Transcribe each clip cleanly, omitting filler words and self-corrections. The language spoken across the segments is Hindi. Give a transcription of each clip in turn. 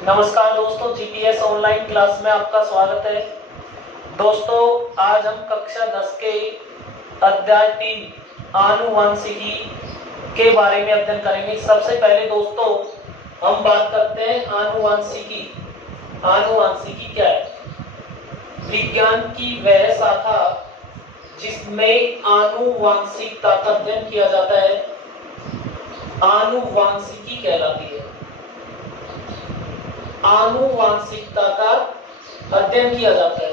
नमस्कार दोस्तों, जीपीएस ऑनलाइन क्लास में आपका स्वागत है। दोस्तों, आज हम कक्षा 10 के अध्याय 3 आनुवंशिकी के बारे में अध्ययन करेंगे। सबसे पहले दोस्तों हम बात करते हैं आनुवंशिकी। आनुवंशिकी क्या है? विज्ञान की वह शाखा जिसमें आनुवंशिकता का अध्ययन किया जाता है, आनुवंशिकी कहलाती है। आनुवंशिकता का अध्ययन किया जाता है।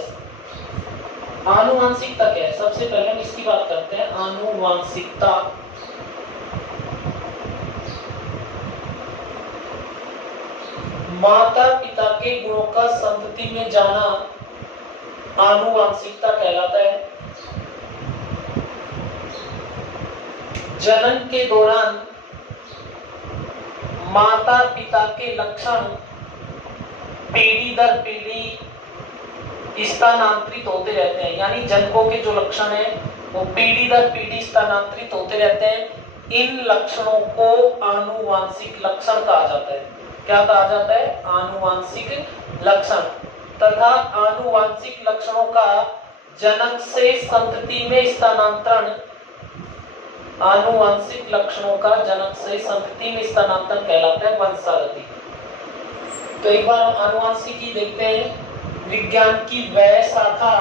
आनुवंशिकता क्या है? सबसे पहले हम इसकी बात करते हैं। आनुवंशिकता माता पिता के गुणों का संतति में जाना आनुवंशिकता कहलाता है। जन्म के दौरान माता पिता के लक्षण पीढ़ी दर पीढ़ी स्थानांतरित होते रहते हैं। यानी जनकों के जो लक्षण है वो पीढ़ी दर पीढ़ी स्थानांतरित होते रहते हैं। इन लक्षणों को आनुवंशिक लक्षण कहा जाता है। क्या कहा जाता है? आनुवंशिक लक्षण। तथा आनुवंशिक लक्षणों का जनक से संतति में स्थानांतरण, आनुवंशिक लक्षणों का जनक से संतति में स्थानांतरण कहलाता है वंशागति। तो एक बार हम आनुवंशिकी देखते हैं। विज्ञान की वह शाखा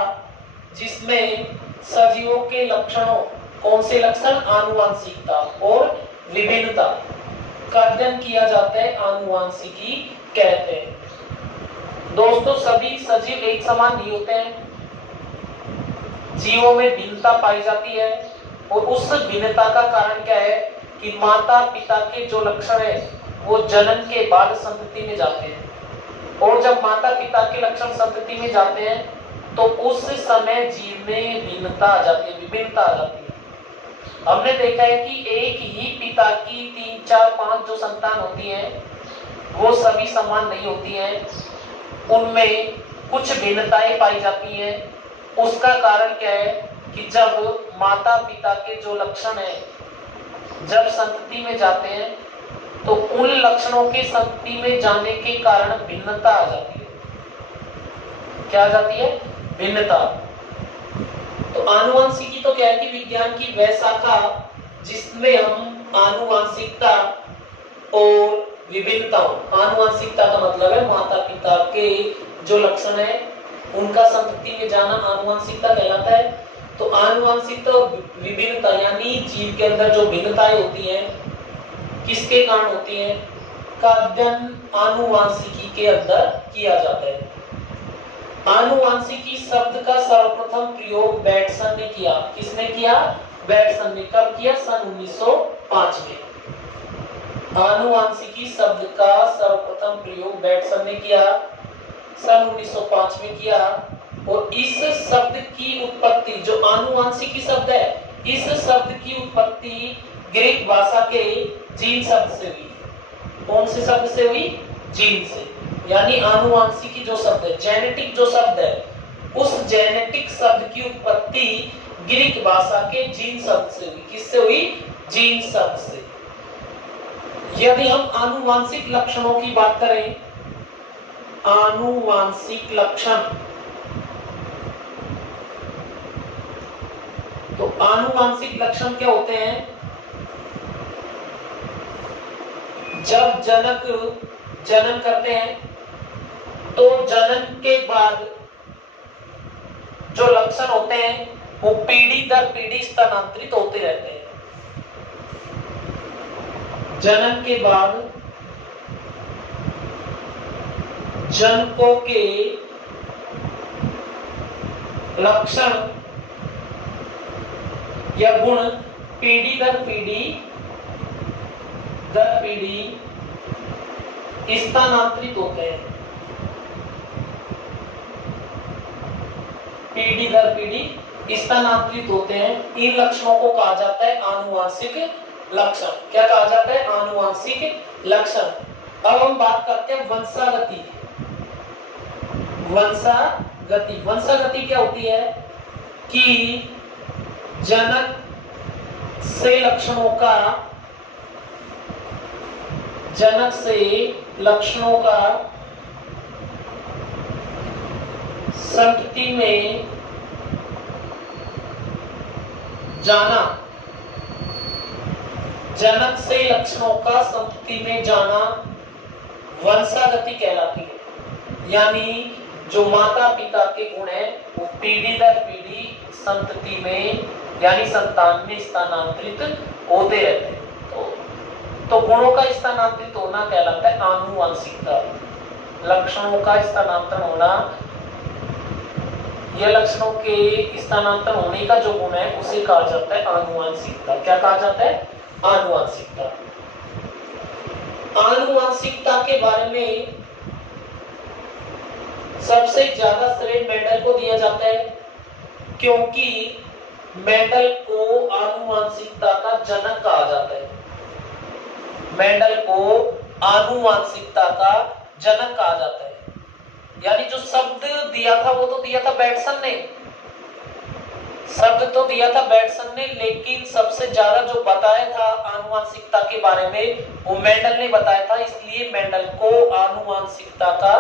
जिसमें सजीवों के लक्षणों, कौन से लक्षण? आनुवंशिकता और विभिन्नता का अध्ययन किया जाता है, आनुवंशिकी कहते हैं। दोस्तों, सभी सजीव एक समान नहीं होते हैं। जीवों में भिन्नता पाई जाती है और उस भिन्नता का कारण क्या है कि माता पिता के जो लक्षण है वो जन्म के बाद संतति में जाते हैं। और जब माता पिता के लक्षण संतति में जाते हैं तो उस समय जीव में भिन्नता आ जाती है, विभिन्नता आ जाती है। हमने देखा है कि एक ही पिता की 3, 4, 5 जो संतान होती हैं वो सभी समान नहीं होती हैं, उनमें कुछ भिन्नताएं पाई जाती हैं। उसका कारण क्या है कि जब माता पिता के जो लक्षण है जब संतति में जाते हैं तो उन लक्षणों के संतति में जाने के कारण भिन्नता आ जाती है। क्या आ जाती है? भिन्नता। तो आनुवंशिकी तो क्या है कि विज्ञान की वह शाखा जिसमें हम आनुवंशिकता और विभिन्नताओं, आनुवंशिकता का मतलब है माता पिता के जो लक्षण है उनका संतति में जाना आनुवंशिकता कहलाता है। तो आनुवंशिकता और विभिन्नता यानी जीव के अंदर जो भिन्नताएं होती हैं किसके कारण होती है का अध्ययन आनुवंशिकी के अंदर किया जाता है। आनुवंशिकी शब्द का सर्वप्रथम प्रयोग बैटसन ने किया। किसने किया? बैटसन ने। कब किया? सन 1905 में। आनुवंशिकी शब्द का सर्वप्रथम प्रयोग बैटसन ने किया, सन 1905 में किया। और इस शब्द की उत्पत्ति, जो आनुवंशिकी शब्द है, इस शब्द की उत्पत्ति ग्रीक भाषा के जीन शब्द से हुई। कौन से शब्द से हुई? जीन से। यानी आनुवंशिकी जो शब्द है, जेनेटिक जो शब्द है, उस जेनेटिक शब्द की उत्पत्ति ग्रीक भाषा के जीन शब्द से हुई। किससे हुई? जीन शब्द से। यदि हम आनुवंशिक लक्षणों की बात करें, आनुवंशिक लक्षण, तो आनुवंशिक लक्षण क्या होते हैं? जब जनक जन्म करते हैं तो जन्म के बाद जो लक्षण होते हैं वो पीढ़ी दर पीढ़ी स्थानांतरित होते रहते हैं। जन्म के बाद जनकों के लक्षण या गुण पीढ़ी दर पीढ़ी स्थानांतरित होते हैं। पीढ़ी दर पीढ़ी स्थानांतरित होते हैं। इन लक्षणों को कहा जाता है आनुवंशिक लक्षण। क्या कहा जाता है? आनुवंशिक लक्षण। अब हम बात करते हैं वंशागति। वंशागति क्या होती है कि जनक से लक्षणों का संतति में जाना, जनक से लक्षणों का संतति में जाना वंशागति कहलाती है। यानी जो माता पिता के गुण है वो पीढ़ी दर पीढ़ी संतति में यानी संतान में स्थानांतरित होते रहते हैं। तो गुणों का स्थानांतरित होना कहलाता है आनुवंशिकता। लक्षणों का स्थानांतरण होना, यह लक्षणों के स्थानांतरण होने का जो गुण है उसे कहा जाता है आनुवंशिकता। क्या कहा जाता है? आनुवंशिकता। आनुवंशिकता के बारे में सबसे ज्यादा श्रेय मेंडल को दिया जाता है, क्योंकि मेंडल को आनुवंशिकता का जनक कहा जाता है। मेंडल को आनुवंशिकता का जनक कहा जाता है। यानी जो शब्द दिया था वो तो दिया था बैटसन ने, शब्द तो दिया था बैटसन ने, लेकिन सबसे ज्यादा जो बताया था आनुवंशिकता के बारे में वो मेंडल ने बताया था। इसलिए मेंडल को आनुवंशिकता का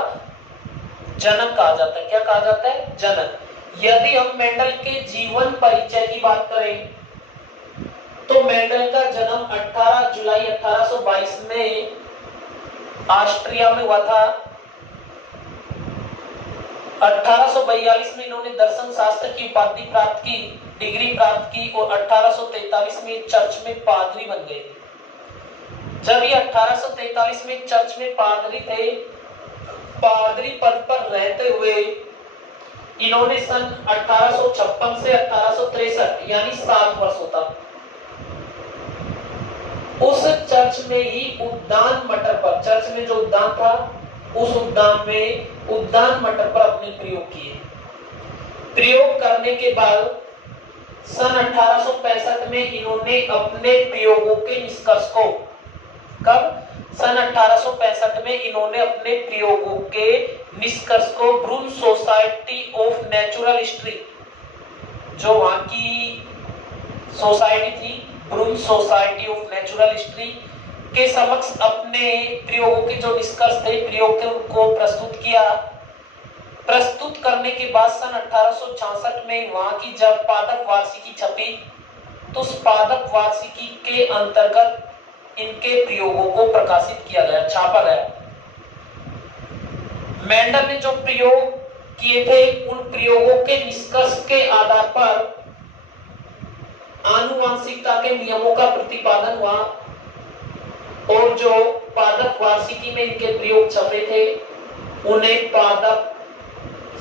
जनक कहा जाता है। क्या कहा जाता है? जनक। यदि हम मेंडल के जीवन परिचय की बात करें तो मेंडल का जन्म 18 जुलाई 1822 में ऑस्ट्रिया में हुआ था। 1842 में इन्होंने दर्शन शास्त्र की उपाधि प्राप्त की, डिग्री प्राप्त की और 1843 में चर्च में पादरी बन गए। जब ये 1843 में चर्च में पादरी थे, पादरी पद पर रहते हुए इन्होंने सन 1856 से 1863 यानी 7 वर्षों तक उस चर्च में ही उद्यान मटर पर, चर्च में जो उद्यान था उस उद्यान में उद्यान मटर पर अपने प्रयोग किए। प्रयोग करने के बाद सन 1865 में इन्होंने अपने प्रयोगों के निष्कर्ष को, कब? सन 1865 में इन्होंने अपने प्रयोगों के निष्कर्ष को ब्रून सोसाइटी ऑफ नेचुरल हिस्ट्री, जो वहां की सोसाइटी थी ब्रून सोसाइटी ऑफ नेचुरल हिस्ट्री के समक्ष अपने प्रयोगों के जो निष्कर्ष थे, प्रयोग थे, उनको प्रस्तुत किया। प्रस्तुत करने के बाद सन 1866 में वहां की जब पादप वार्षिकी छपी तो उस पादप वार्षिकी के अंतर्गत इनके प्रयोगों को प्रकाशित किया गया, छापा गया। मेंडल ने जो प्रयोग किए थे उन प्रयोगों के निष्कर्ष के आधार पर आनुवंशिकता के नियमों का प्रतिपादन हुआ और जो पादप वार्षिकी में इनके प्रयोग छपे थे उन्हें पादप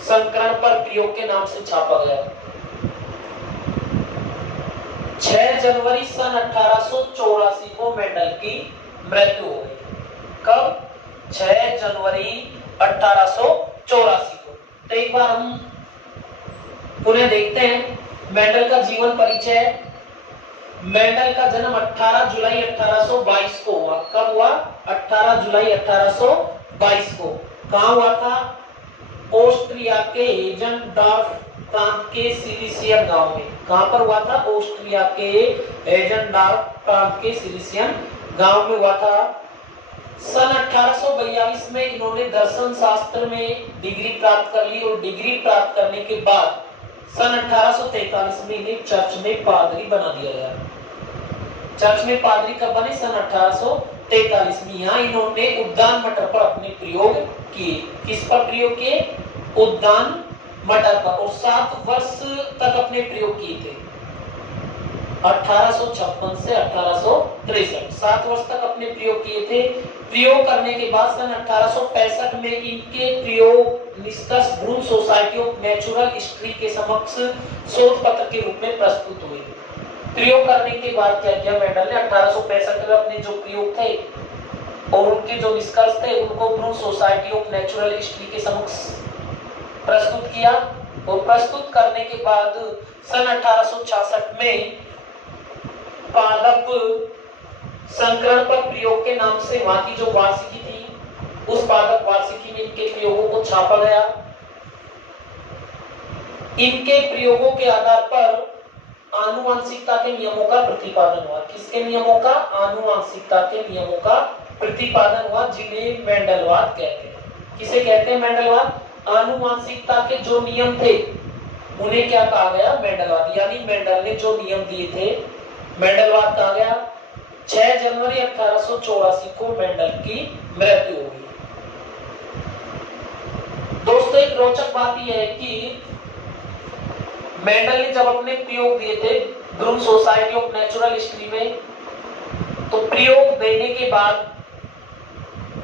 संकरण पर प्रयोग के नाम से छापा गया। 6 जनवरी सन 1884 को मेंडल की मृत्यु हो गई। कब? 6 जनवरी 1884 को। तो एक बार हम पुनः देखते हैं मेंडल का जीवन परिचय। मेंडल का जन्म 18 जुलाई 1822 को हुआ। कब हुआ? 18 जुलाई 1822 को। कहां हुआ था? ऑस्ट्रिया के हेजनडार्फ प्रांत के सिलिसियन गांव में। कहां पर हुआ था? ऑस्ट्रिया के हेजनडार्फ प्रांत के सिलिसियन गांव में हुआ था। सन 1842 में इन्होंने दर्शन शास्त्र में डिग्री प्राप्त कर ली और डिग्री प्राप्त करने के बाद सन 1843 में इन्हें चर्च में पादरी बना दिया गया। चर्च में पादरी कब बने? सन 1843 में। यहाँ इन्होंने उद्यान मटर पर अपने प्रयोग किए। किस पर प्रयोग किए? उद्यान मटर पर। और 7 वर्ष तक अपने प्रयोग किए थे, 1856 से 1863, 7 वर्ष तक अपने प्रयोग किए थे। प्रयोग करने के बाद सन 1865 में इनके प्रयोग निष्कर्ष ब्रून सोसाइटी ऑफ नेचुरल हिस्ट्री के समक्ष शोध पत्र के रूप में प्रस्तुत हुए। प्रयोग करने के बाद क्या किया मेंडल ने? 1865 में अपने जो प्रयोग थे और उनके जो निष्कर्ष थे उनको ब्रून सोसाइटी ऑफ नेचुरल हिस्ट्री के समक्ष प्रस्तुत किया। और प्रस्तुत करने के बाद सन 1866 में पादप संकरण पर प्रयोग के नाम से वहां की जो वार्षिकी थी उस पादप वार्षिकी में इनके प्रयोगों को छापा गया। इनके प्रयोगों के आधार पर आनुवंशिकता के नियमों का प्रतिपादन हुआ। किसके नियमों का? आनुवंशिकता के नियमों का प्रतिपादन हुआ, जिन्हें मेंडलवाद कहते हैं। किसे कहते हैं? मेंडलवाद। आनुवांशिकता के जो नियम थे उन्हें क्या कहा गया? मेंडलवाद। यानी मेंडल ने जो नियम दिए थे मेंडलवाद कहा गया। 6 जनवरी 1884 को मेंडल की मृत्यु हुई। दोस्तों एक रोचक बात यह है कि मेंडल ने जब अपने प्रयोग दिए थे Brunn society of natural history में, तो प्रयोग देने के बाद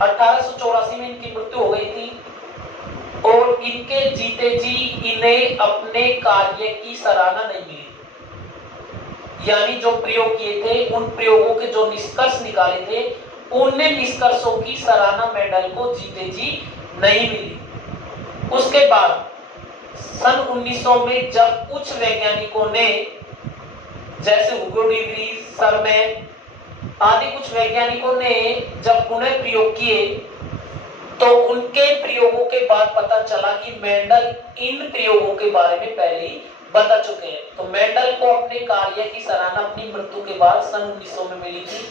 1884 में इनकी मृत्यु हो गई थी और इनके जीते जी इन्हें अपने कार्य की सराहना नहीं मिली। यानी जो प्रयोग किए थे उन प्रयोगों के जो निष्कर्ष निकाले थे उन निष्कर्षों की सराहना मेंडल को जीते जी नहीं मिली। उसके बाद सन 1900 में जब कुछ वैज्ञानिकों ने जैसे हुगो डी व्रीज, सरमैन आदि कुछ वैज्ञानिकों ने जब पुनः प्रयोग किए तो उनके प्रयोगों के बाद पता चला कि मेंडल इन प्रयोगों के बारे में पहले ही बता चुके हैं। तो मेंडल को अपने कार्य की सराहना अपनी मृत्यु के बाद सन 1900 में मिली थी।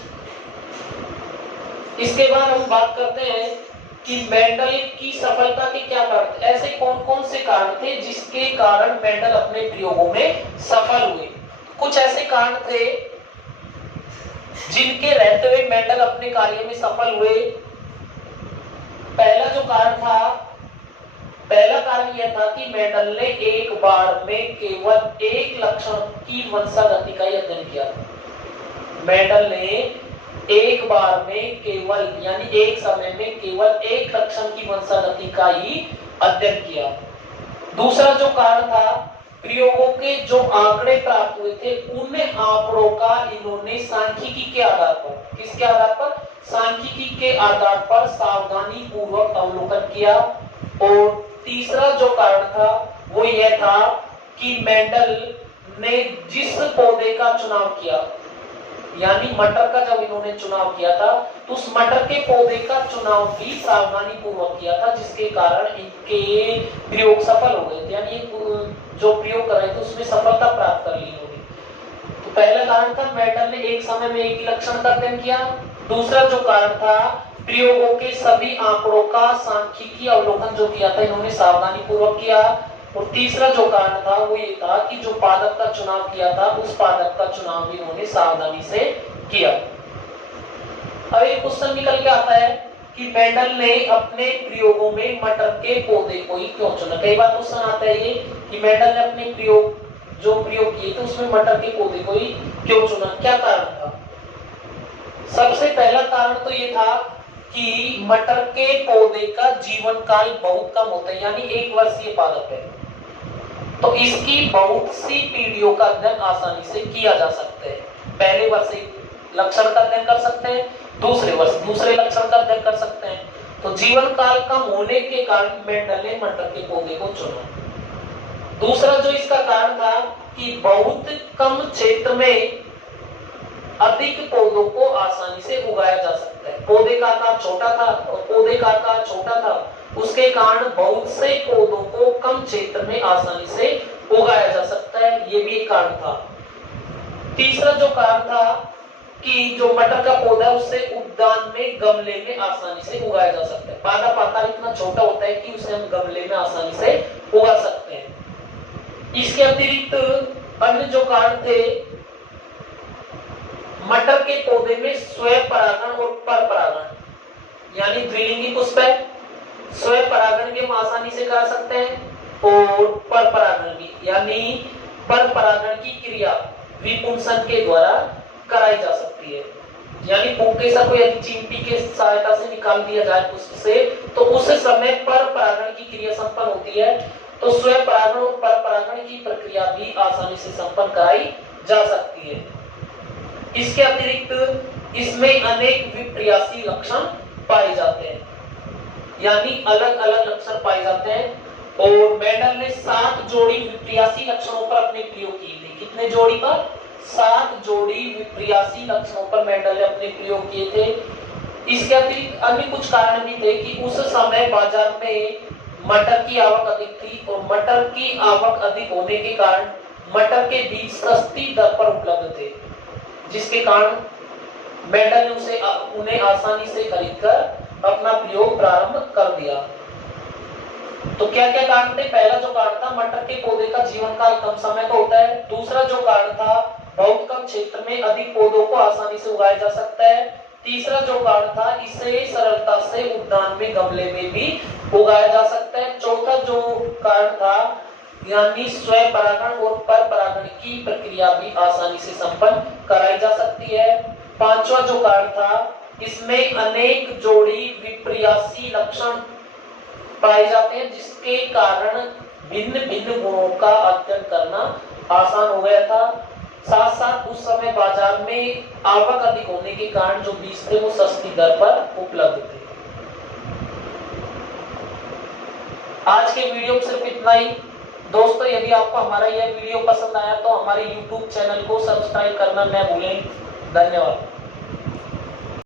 इसके बाद हम बात करते हैं कि मेंडल की सफलता के क्या कारण थे। ऐसे कौन कौन से कारण थे जिसके कारण मेंडल अपने प्रयोगों में सफल हुए? कुछ ऐसे कारण थे जिनके रहते हुए मेंडल अपने कार्य में सफल हुए। पहला कारण यह था कि मेंडल ने एक बार में केवल एक लक्षण की वंशागति का अध्ययन किया था। मेंडल ने एक बार में केवल यानी एक समय में केवल एक लक्षण की वंशागति का ही अध्ययन किया। दूसरा जो कारण था, प्रयोगों के जो आंकड़े प्राप्त हुए थे उन आंकड़ों का इन्होंने सांख्यिकी के आधार पर, किसके आधार पर? सांख्यिकी के आधार पर सावधानी पूर्वक अवलोकन किया। और तीसरा जो कारण था वो यह था कि मेंडल ने जिस पौधे का चुनाव किया, यानी मटर का जब इन्होंने चुनाव किया था तो उस मटर के पौधे का चुनाव भी सावधानी पूर्वक किया था, जिसके कारण इनके प्रयोग सफल हो गए थे। यानी जो प्रयोग कर रहे थे उसमें सफलता प्राप्त कर ली इन्होंने। तो पहला कारण था मेंडल ने एक समय में एक ही लक्षण का अध्ययन किया। दूसरा जो कारण था, प्रयोगों के सभी आंकड़ों का सांख्यिकी अवलोकन जो किया था इन्होंने सावधानी पूर्वक किया। और तीसरा जो कारण था वो ये था कि जो पादप का चुनाव किया था उस पादप का चुनाव भी उन्होंने सावधानी से किया। अब एक क्वेश्चन निकल के आता है कि मेंडल ने अपने प्रयोगों में मटर के पौधे को ही क्यों चुना? कई बार क्वेश्चन आता है ये कि मेंडल ने अपने प्रयोग किए थे उसमें मटर के पौधे को ही क्यों चुना? क्या कारण था? सबसे पहला कारण तो ये था कि मटर के पौधे का जीवन काल बहुत कम होता है, यानी 1 वर्षीय पादप है, तो इसकी बहुत सी पीढ़ियों का अध्ययन आसानी से किया जा सकता है। पहले वर्ष लक्षण का अध्ययन कर सकते हैं, दूसरे वर्ष दूसरे लक्षण का अध्ययन कर सकते हैं। तो जीवन काल कम होने के कारण मेंडल ने मटर के पौधे को चुना। दूसरा जो इसका कारण था कि बहुत कम क्षेत्र में अधिक पौधों को आसानी से उगाया जा सकता है। पौधे का आकार छोटा था, उसके कारण बहुत से पौधों को कम क्षेत्र में आसानी से उगाया जा सकता है, ये भी एक कारण था। तीसरा जो कारण था कि जो मटर का पौधा है उससे उद्यान में गमले में आसानी से उगाया जा सकता है। पादप आकार इतना छोटा होता है कि उसे हम गमले में आसानी से उगा सकते हैं। इसके अतिरिक्त अन्य जो कारण थे, मटर के पौधे में स्वयं परागण और पर परागण यानी द्विलिंगी पुष्प है, स्वयं परागण भी हम आसानी से करा सकते हैं और पर परागण भी, यानी पर परागण की क्रिया विपुंसन के द्वारा कराई जा सकती है। यानी पुंकेसर को यदि चिमटी के सहायता से निकाल दिया जाए पुष्प से तो उस समय पर परागण की क्रिया संपन्न होती है। तो स्वयं परागण और पर परागण की प्रक्रिया भी आसानी से संपन्न कराई जा सकती है। इसके अतिरिक्त इसमें अनेक विपर्यासी लक्षण पाए जाते हैं, यानी अलग अलग लक्षण पाए जाते हैं। और मेंडल ने 7 जोड़ी विपर्यासी लक्षणों पर अपने प्रयोग किए थे। कितने जोड़ी पर? 7 जोड़ी विपर्यासी लक्षणों पर मेंडल ने अपने प्रयोग किए थे। इसके अतिरिक्त अन्य कुछ कारण भी थे कि उस समय बाजार में मटर की आवक अधिक थी और मटर की आवक अधिक होने के कारण मटर के बीज सस्ती दर पर उपलब्ध थे, जिसके कारण मेंडल ने उन्हें आसानी से खरीदकर अपना प्रयोग प्रारंभ कर दिया। तो क्या क्या कारण थे? पहला जो कारण था, मटर के पौधे का जीवन काल कम समय का होता है। दूसरा जो कारण था, बहुत कम क्षेत्र में अधिक पौधों को आसानी से उगाया जा सकता है। तीसरा जो कारण था, इसे सरलता से उद्यान में गमले में भी उगाया जा सकता है। चौथा जो कारण था, यानी स्वयं परागण और पर परागण की प्रक्रिया भी आसानी से संपन्न कराई जा सकती है। पांचवा जो कारण था, इसमें अनेक जोड़ी विपर्यासी लक्षण पाए जाते हैं, जिसके कारण भिन्न भिन्न गुणों का अध्ययन करना आसान हो गया था। साथ साथ उस समय बाजार में आवक अधिक होने के कारण जो बीज थे वो सस्ती दर पर उपलब्ध थे। आज के वीडियो में सिर्फ इतना ही। दोस्तों, यदि आपको हमारा यह वीडियो पसंद आया तो हमारे YouTube चैनल को सब्सक्राइब करना न भूलें। धन्यवाद।